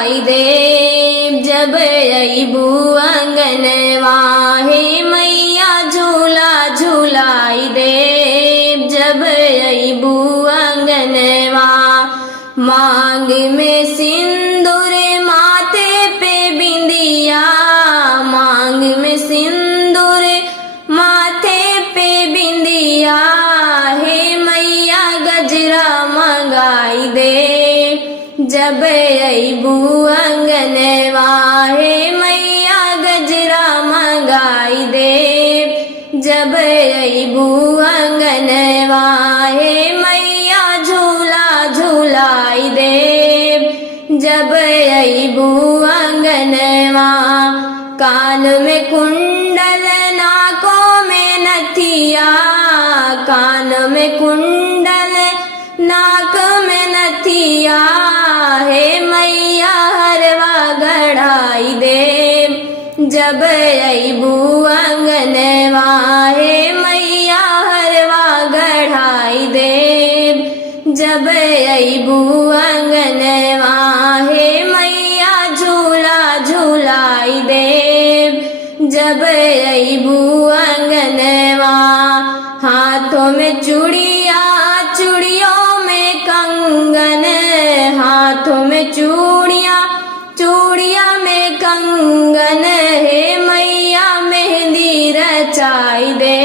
मंगाई देव जब अइबू अंगनवा हे मैया झूला झूलाई देव जब अइबू अंगनवा। मांग में सिंदूर माथे पे बिंदिया मांग में सिंदूर माथे पे बिंदिया हे मैया गजरा मंगाई दे जब अइबू अंगनवा हे मैया गजरा मंगाई दे जब अइबू अंगनवा हे मैया झूला झूलाई दे जब अइबू अंगनवा। कान में कुंडल नाकों में नथिया कान में कुंडल नाक में नथिया हे मैया हरवा गढ़ाई दे जब अइबू अंगनवा हे मैया हरवा गढ़ाई दे जब अइबू अंगनवा हे मैया झूला झूलाई दे जब अइबू अंगनवा। हाथों में चूड़िया चूड़ियों में कंगन हाथों में चूड़िया चूड़िया में कंगन हे मैया मेहंदी रचाई दे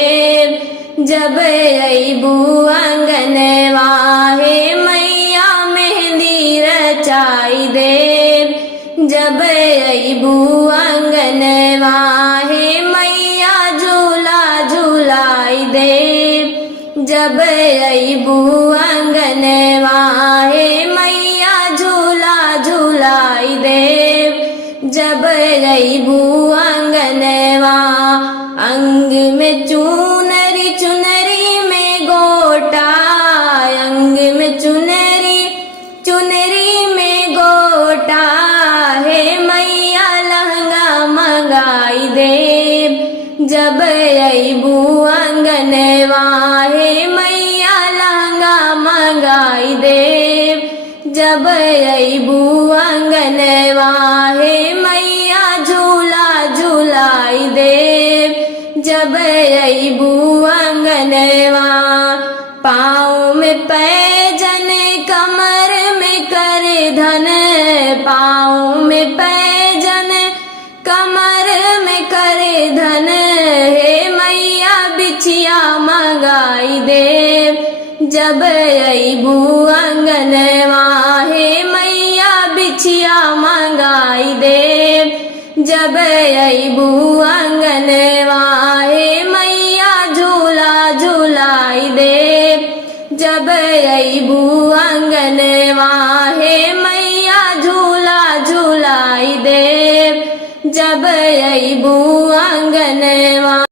जब अइबू अंगनवा हे मैया मेहंदी रचाई दे जब अइबू अंगनवा हे मैया झूला झूलाई दे जब अइबू अंगनवा हे मैया झूला झूलाई दे जब अइबू अंगनवा। अंग में चुनरी चुनरी में गोटा अंग में चुनरी चुनरी में गोटा हे मैया लहंगा मंगाई दे जब अइबू अंगनवा हे मैया लहंगा मंगाई दे जब अइबू अंगनवा हे मैया झूला झूलाई दे जब अइबू अंगनवा। पाँव में पैजन कमर में करे धन पाँव में पैजन कमर में करे धन हे मैया बिछिया मंगाई दे जब अइबू अंगनवा हे मैया बिछिया मंगाई दे जब अइबू अंगनवा।